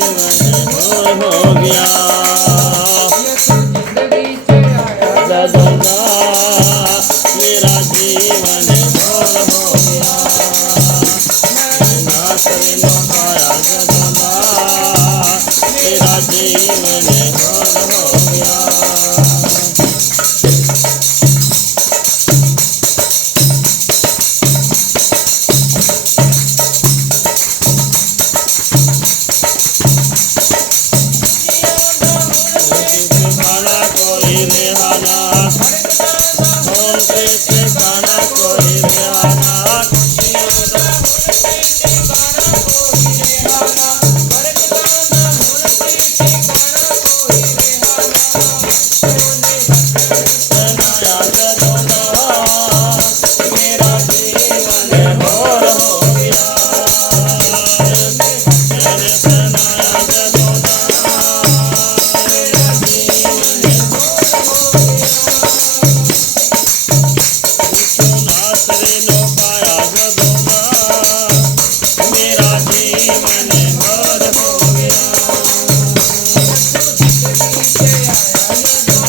हो गया।